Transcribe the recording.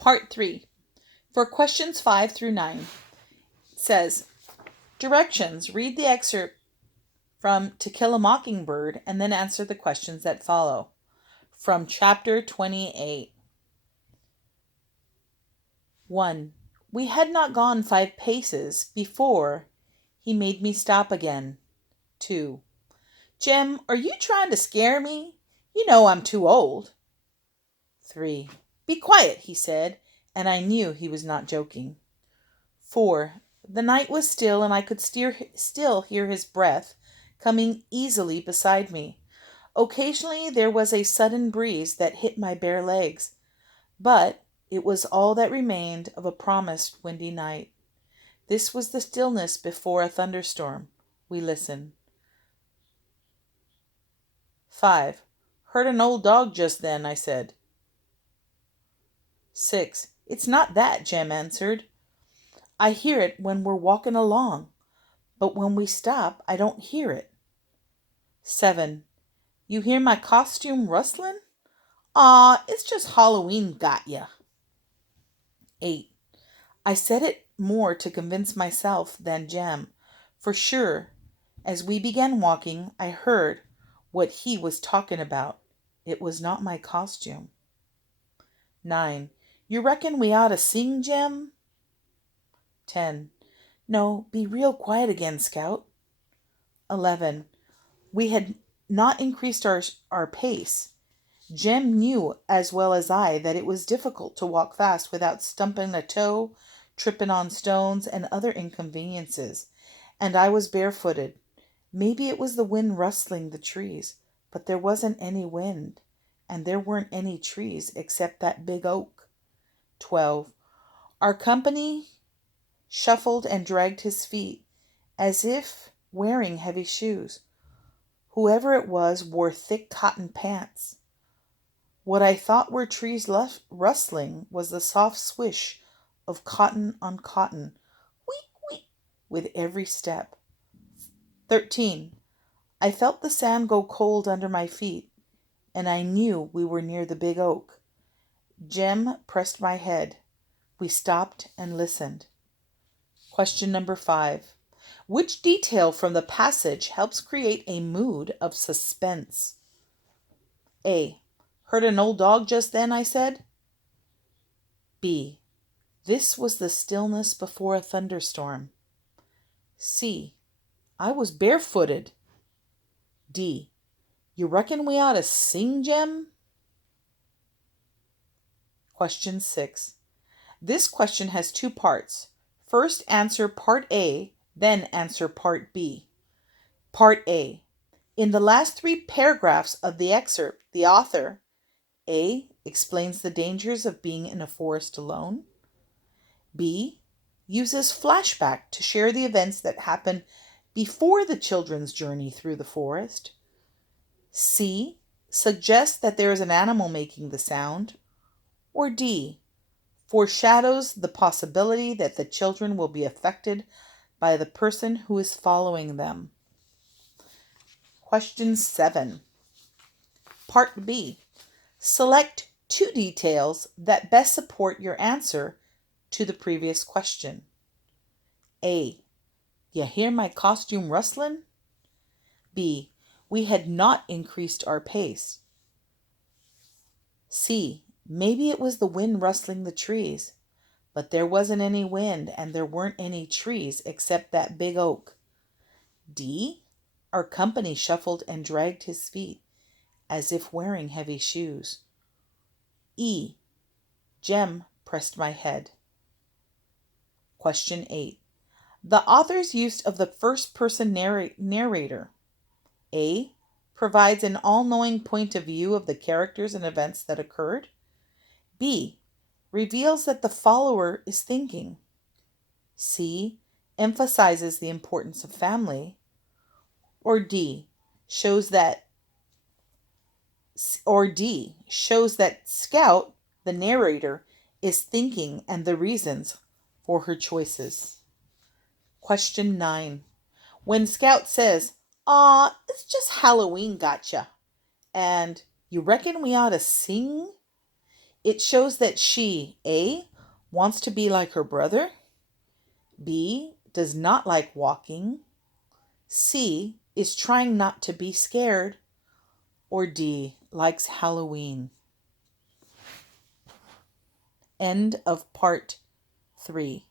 Part 3. For questions 5 through 9, it says, directions. Read the excerpt from To Kill a Mockingbird and then answer the questions that follow. From Chapter 28. 1. We had not gone 5 paces before he made me stop again. 2. Jem, are you trying to scare me? You know I'm too old. 3. Be quiet, he said, and I knew he was not joking. 4. The night was still, and I could still hear his breath coming easily beside me. Occasionally there was a sudden breeze that hit my bare legs, but it was all that remained of a promised windy night. This was the stillness before a thunderstorm. We listened. 5. Heard an old dog just then, I said. 6. It's not that, Jem answered. I hear it when we're walking along, but when we stop, I don't hear it. 7. You hear my costume rustling? Aw, it's just Halloween got ya. 8. I said it more to convince myself than Jem, for sure, as we began walking, I heard what he was talking about. It was not my costume. 9. You reckon we ought to sing, Jem? 10. No, be real quiet again, Scout. 11. We had not increased our pace. Jem knew as well as I that it was difficult to walk fast without stumping a toe, tripping on stones, and other inconveniences, and I was barefooted. Maybe it was the wind rustling the trees, but there wasn't any wind, and there weren't any trees except that big oak. 12. Our company shuffled and dragged his feet, as if wearing heavy shoes. Whoever it was wore thick cotton pants. What I thought were trees rustling was the soft swish of cotton on cotton, week, week, with every step. 13. I felt the sand go cold under my feet, and I knew we were near the big oak. Jem pressed my head. We stopped and listened. Question number 5. Which detail from the passage helps create a mood of suspense? A. Heard an old dog just then, I said. B. This was the stillness before a thunderstorm. C. I was barefooted. D. You reckon we ought to sing, Jem? Question 6. This question has 2 parts. First answer part A, then answer part B. Part A. In the last 3 paragraphs of the excerpt, the author A. explains the dangers of being in a forest alone. B. uses flashback to share the events that happen before the children's journey through the forest. C. suggests that there is an animal making the sound. Or D. foreshadows the possibility that the children will be affected by the person who is following them. Question 7. Part B. Select 2 details that best support your answer to the previous question. A. You hear my costume rustling? B. We had not increased our pace. C. Maybe it was the wind rustling the trees, but there wasn't any wind and there weren't any trees except that big oak. D. Our company shuffled and dragged his feet as if wearing heavy shoes. E. Jem pressed my head. Question 8. The author's use of the first-person narrator. A. Provides an all-knowing point of view of the characters and events that occurred. B. Reveals that the follower is thinking. C. Emphasizes the importance of family. Or D. Shows that Scout, the narrator, is thinking and the reasons for her choices. Question 9. When Scout says, "Aw, it's just Halloween gotcha," and "You reckon we ought to sing?" It shows that she, A, wants to be like her brother, B, does not like walking, C, is trying not to be scared, or D, likes Halloween. End of part 3.